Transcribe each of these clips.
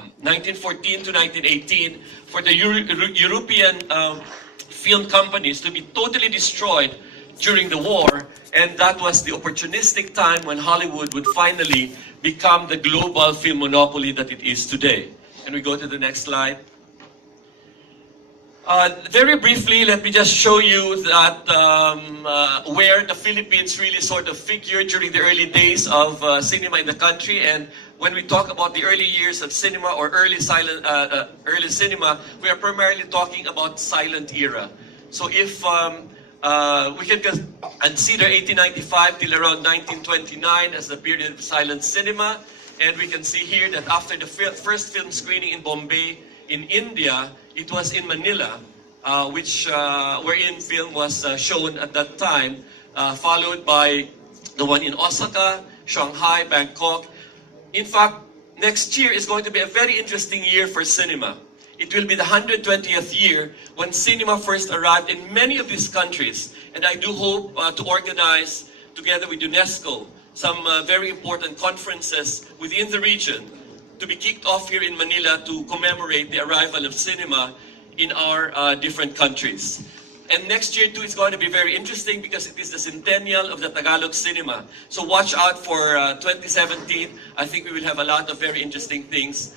1914 to 1918, for the European film companies to be totally destroyed during the war, and that was the opportunistic time when Hollywood would finally become the global film monopoly that it is today. Can we go to the next slide? Very briefly, let me just show you that where the Philippines really sort of figured during the early days of cinema in the country. And when we talk about the early years of cinema or early cinema, we are primarily talking about silent era. So if we can consider 1895 till around 1929 as the period of silent cinema, and we can see here that after the first film screening in Bombay, in India, it was in Manila, wherein film was shown at that time, followed by the one in Osaka, Shanghai, Bangkok. In fact, next year is going to be a very interesting year for cinema. It will be the 120th year when cinema first arrived in many of these countries. And I do hope to organize, together with UNESCO, some very important conferences within the region to be kicked off here in Manila to commemorate the arrival of cinema in our different countries. And next year too is going to be very interesting because it is the centennial of the Tagalog cinema. So watch out for 2017. I think we will have a lot of very interesting things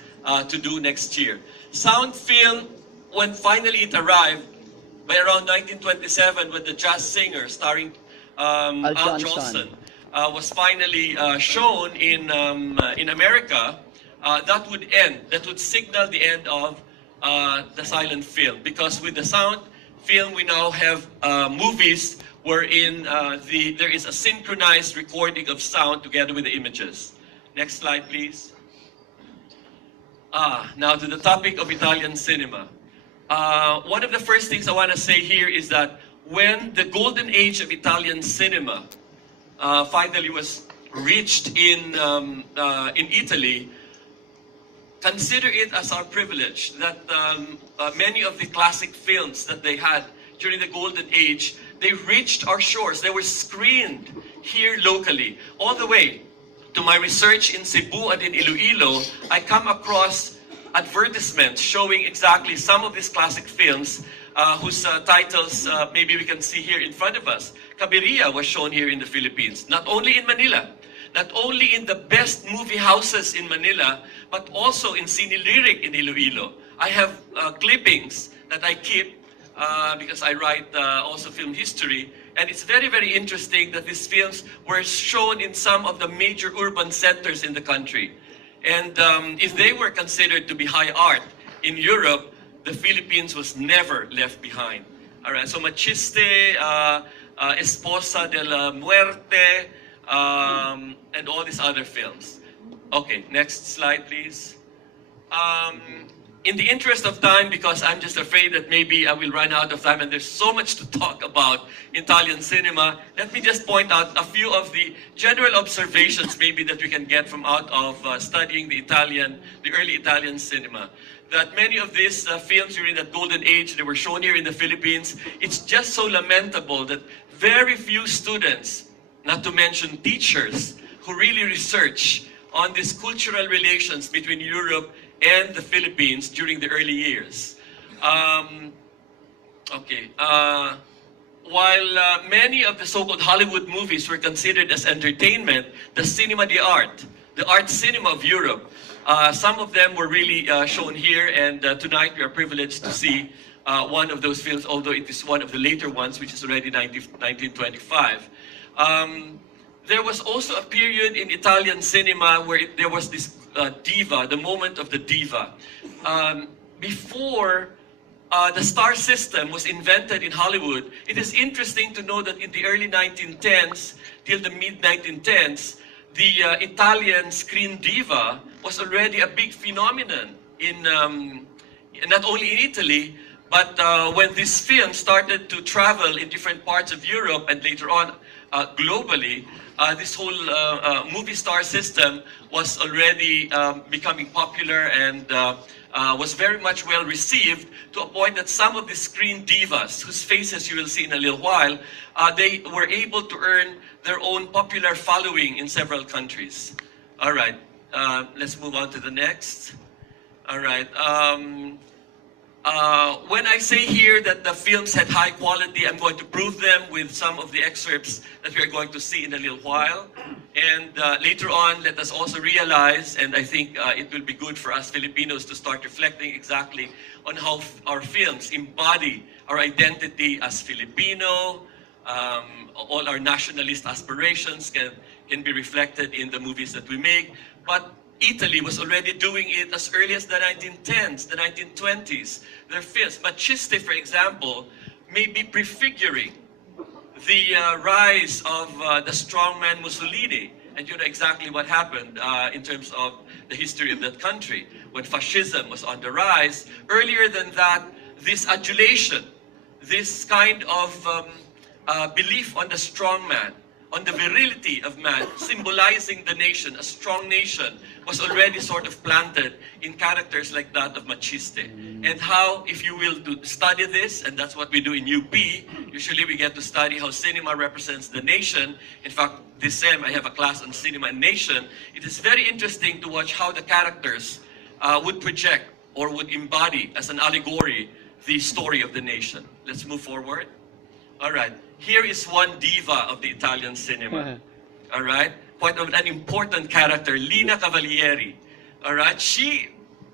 to do next year. Sound film, when finally it arrived, by around 1927, when the jazz singer starring Al Jolson was finally shown in America, that would signal the end of the silent film, because with the sound film we now have movies wherein there is a synchronized recording of sound together with the images. Next slide, please. Now to the topic of Italian cinema. One of the first things I want to say here is that when the golden age of Italian cinema finally was reached in Italy, consider it as our privilege that many of the classic films that they had during the golden age, they reached our shores. They were screened here locally. All the way to my research in Cebu and in Iloilo, I come across advertisements showing exactly some of these classic films whose titles maybe we can see here in front of us. Cabiria was shown here in the Philippines, not only in Manila, not only in the best movie houses in Manila, but also in Cine Lyric in Iloilo. I have clippings that I keep because I write also film history, and it's very, very interesting that these films were shown in some of the major urban centers in the country. And if they were considered to be high art in Europe, the Philippines was never left behind. All right, so Machiste, Esposa de la Muerte, and all these other films. Okay, next slide, please. In the interest of time, because I'm just afraid that maybe I will run out of time and there's so much to talk about Italian cinema, let me just point out a few of the general observations maybe that we can get from out of studying the early Italian cinema. That many of these films during that golden age, they were shown here in the Philippines. It's just so lamentable that very few students, not to mention teachers, who really research on these cultural relations between Europe and the Philippines during the early years. While many of the so-called Hollywood movies were considered as entertainment, the cinema d'art, the art cinema of Europe, some of them were really shown here, and tonight we are privileged to see one of those films, although it is one of the later ones, which is already 1925. There was also a period in Italian cinema where there was this diva, the moment of the diva. Before the star system was invented in Hollywood, it is interesting to know that in the early 1910s till the mid-1910s, the Italian screen diva was already a big phenomenon in not only in Italy, but when this film started to travel in different parts of Europe and later on globally, this whole movie star system was already becoming popular and was very much well received, to a point that some of the screen divas, whose faces you will see in a little while, they were able to earn their own popular following in several countries. All right, let's move on to the next. All right. When I say here that the films had high quality, I'm going to prove them with some of the excerpts that we are going to see in a little while. And later on, let us also realize, and I think it will be good for us Filipinos to start reflecting exactly on how our films embody our identity as Filipino. All our nationalist aspirations can be reflected in the movies that we make. But Italy was already doing it as early as the 1910s, the 1920s. Their films, Maciste, for example, may be prefiguring the rise of the strongman Mussolini. And you know exactly what happened in terms of the history of that country. When fascism was on the rise, earlier than that, this adulation, this kind of belief on the strong man, on the virility of man, symbolizing the nation, a strong nation, was already sort of planted in characters like that of Maciste. And how, if you will, to study this, and that's what we do in UP, usually we get to study how cinema represents the nation. In fact, this sem I have a class on cinema and nation. It is very interesting to watch how the characters would project or would embody as an allegory the story of the nation. Let's move forward. All right. Here is one diva of the Italian cinema. All right. Quite an important character, Lina Cavalieri. All right.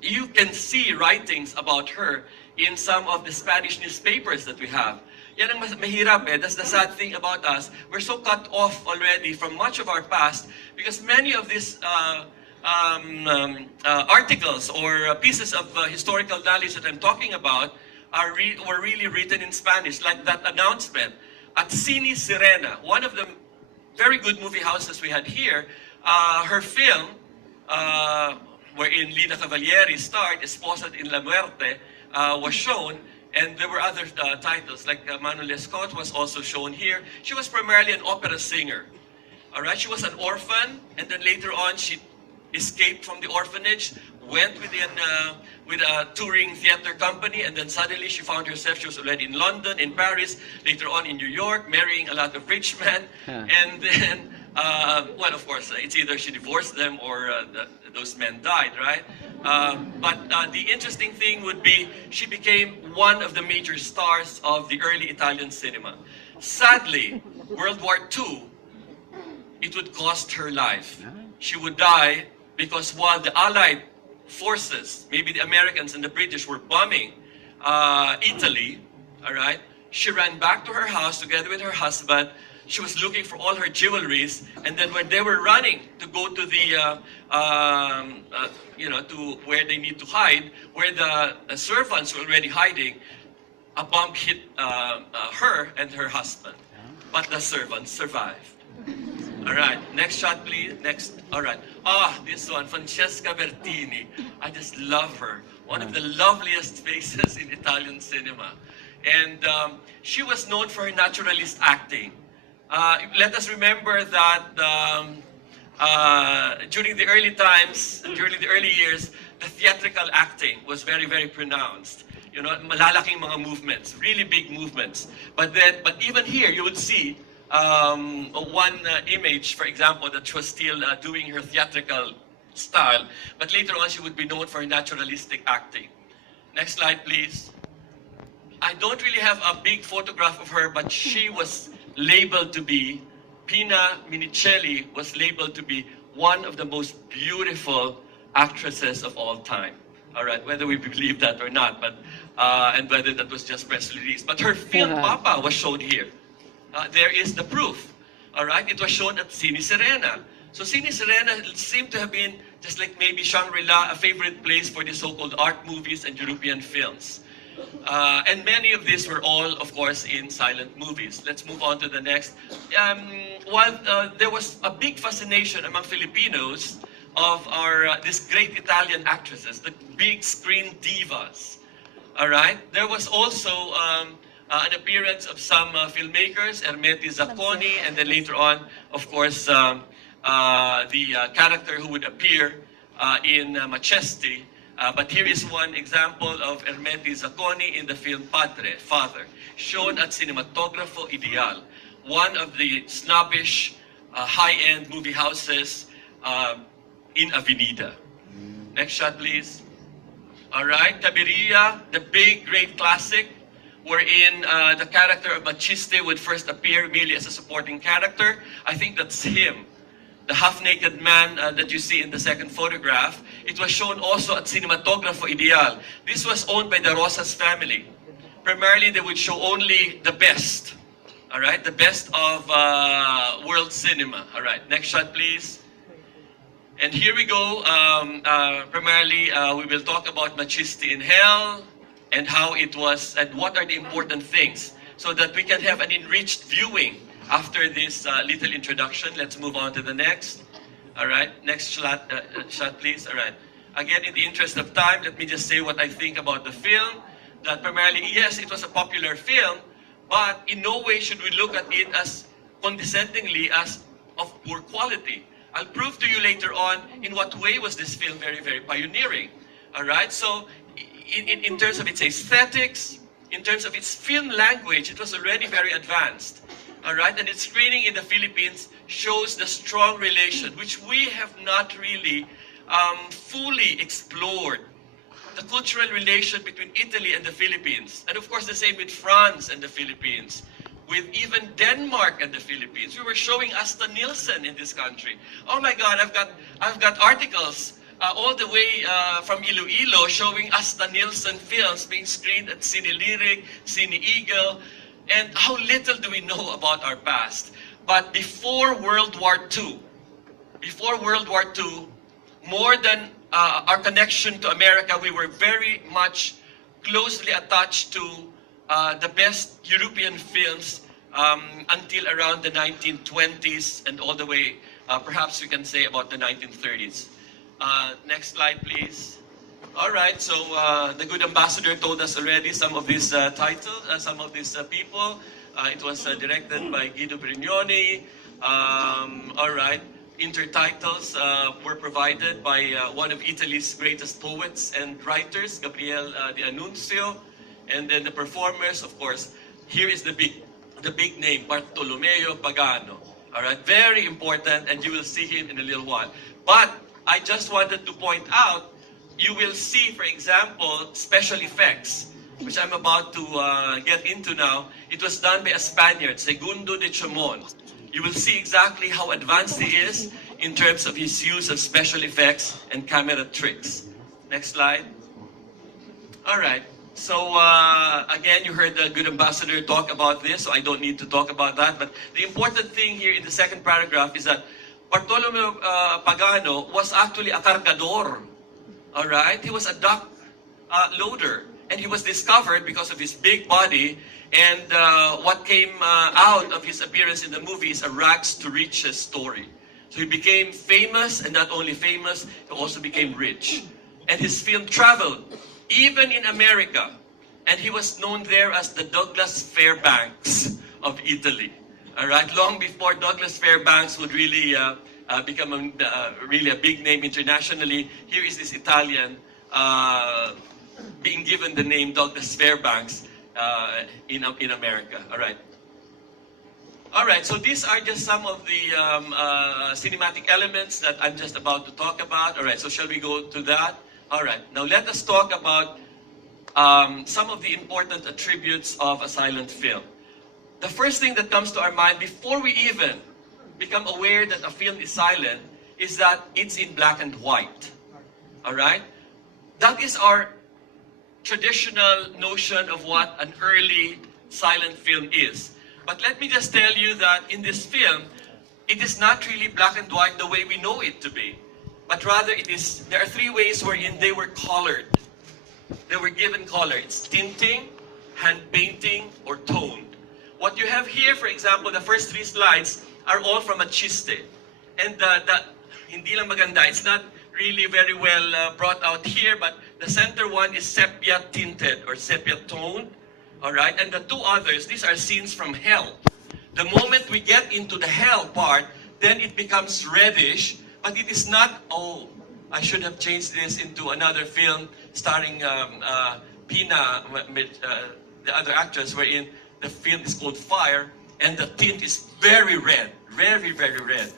You can see writings about her in some of the Spanish newspapers that we have. Yan ang mahirap eh. That's the sad thing about us. We're so cut off already from much of our past because many of these articles or pieces of historical knowledge that I'm talking about were really written in Spanish, like that announcement at Cine Sirena, one of the very good movie houses we had here. Her film, wherein Lina Cavalieri starred, Esposa in La Muerte, was shown, and there were other titles, like Manuel Lescaut was also shown here. She was primarily an opera singer. All right, she was an orphan, and then later on she escaped from the orphanage, went with a touring theater company, and then suddenly she found herself, she was already in London, in Paris, later on in New York, marrying a lot of rich men. And then, well, of course, it's either she divorced them or those men died, right? But the interesting thing would be she became one of the major stars of the early Italian cinema. Sadly, World War II, it would cost her life. She would die because while the Allied forces, maybe the Americans and the British, were bombing Italy, all right, she ran back to her house together with her husband. She was looking for all her jewelries, and then when they were running to go to the, to where they need to hide, where the servants were already hiding, a bomb hit her and her husband, but the servants survived. All right, next shot, please. Next. All right. This one, Francesca Bertini. I just love her. One of the loveliest faces in Italian cinema. And she was known for her naturalist acting. Let us remember that during the early times, during the early years, the theatrical acting was very, very pronounced. You know, malalaking mga movements, really big movements. But even here, you would see one image, for example, that she was still doing her theatrical style, but later on she would be known for her naturalistic acting. Next slide, please. I don't really have a big photograph of her, but she was labeled to be, Pina Minicelli was labeled to be one of the most beautiful actresses of all time. All right, whether we believe that or not, but and whether that was just press release. But her film Papa was shown here. There is the proof. All right, it was shown at Cine Sirena. So Cine Sirena seemed to have been, just like maybe Shangri-La, a favorite place for the so-called art movies and European films. And many of these were all, of course, in silent movies. Let's move on to the next. While there was a big fascination among Filipinos of these great Italian actresses, the big screen divas, all right, there was also an appearance of some filmmakers, Ermeti Zacconi, and then later on, of course, the character who would appear in Maciste. But here is one example of Ermeti Zacconi in the film Padre, Father, shown at Cinematografo Ideal, one of the snobbish, high-end movie houses in Avenida. Next shot, please. All right, Cabiria, the big, great classic, wherein the character of Machiste would first appear merely as a supporting character. I think that's him. The half-naked man that you see in the second photograph. It was shown also at Cinematografo Ideal. This was owned by the Rosas family. Primarily, they would show only the best. All right, the best of world cinema. All right, next shot, please. And here we go. Primarily, we will talk about Machiste in Hell and how it was and what are the important things so that we can have an enriched viewing after this little introduction. Let's move on to the next. All right, next shot, please. All right. Again, in the interest of time, let me just say what I think about the film. That primarily, yes, it was a popular film, but in no way should we look at it as condescendingly as of poor quality. I'll prove to you later on in what way was this film very, very pioneering. All right, so in terms of its aesthetics, in terms of its film language, it was already very advanced. All right, and its screening in the Philippines shows the strong relation, which we have not really fully explored. The cultural relation between Italy and the Philippines, and of course the same with France and the Philippines, with even Denmark and the Philippines. We were showing Asta Nielsen in this country. Oh my God, I've got articles all the way from Iloilo showing Asta Nielsen films being screened at Cine Lyric, Cine Eagle, and how little do we know about our past. But before World War II, more than our connection to America, we were very much closely attached to the best European films until around the 1920s and all the way, perhaps we can say about the 1930s. Next slide, please. All right, so the good ambassador told us already some of these titles, some of these people. It was directed by Guido Brignoni. All right. Intertitles were provided by one of Italy's greatest poets and writers, Gabriel De Annunzio, and then the performers, of course. Here is the big name, Bartolomeo Pagano. All right, very important, and you will see him in a little while. But I just wanted to point out, you will see, for example, special effects, which I'm about to get into now. It was done by a Spaniard, Segundo de Chomon. You will see exactly how advanced he is in terms of his use of special effects and camera tricks. Next slide. All right. So again, you heard the good ambassador talk about this, so I don't need to talk about that. But the important thing here in the second paragraph is that Bartolomeo Pagano was actually a cargador. All right. He was a dock loader, and he was discovered because of his big body. And what came out of his appearance in the movie is a rags to riches story. So he became famous, and not only famous, he also became rich. And his film traveled, even in America. And he was known there as the Douglas Fairbanks of Italy. All right, long before Douglas Fairbanks would really become really a big name internationally, here is this Italian being given the name Douglas Fairbanks in America. All right, so these are just some of the cinematic elements that I'm just about to talk about. All right, so shall we go to that? All right, now let us talk about some of the important attributes of a silent film. The first thing that comes to our mind before we even become aware that a film is silent is that it's in black and white. All right? That is our traditional notion of what an early silent film is. But let me just tell you that in this film, it is not really black and white the way we know it to be. But rather there are three ways wherein they were colored. They were given color. It's tinting, hand painting, or toned. What you have here, for example, the first three slides are all from Machiste. And hindi lang maganda, it's not really very well brought out here, but the center one is sepia tinted or sepia toned. All right, and the two others, these are scenes from hell. The moment we get into the hell part, then it becomes reddish, but it is not, oh, I should have changed this into another film starring Pina, the other actress, wherein the film is called Fire, and the tint is very red, very, very red.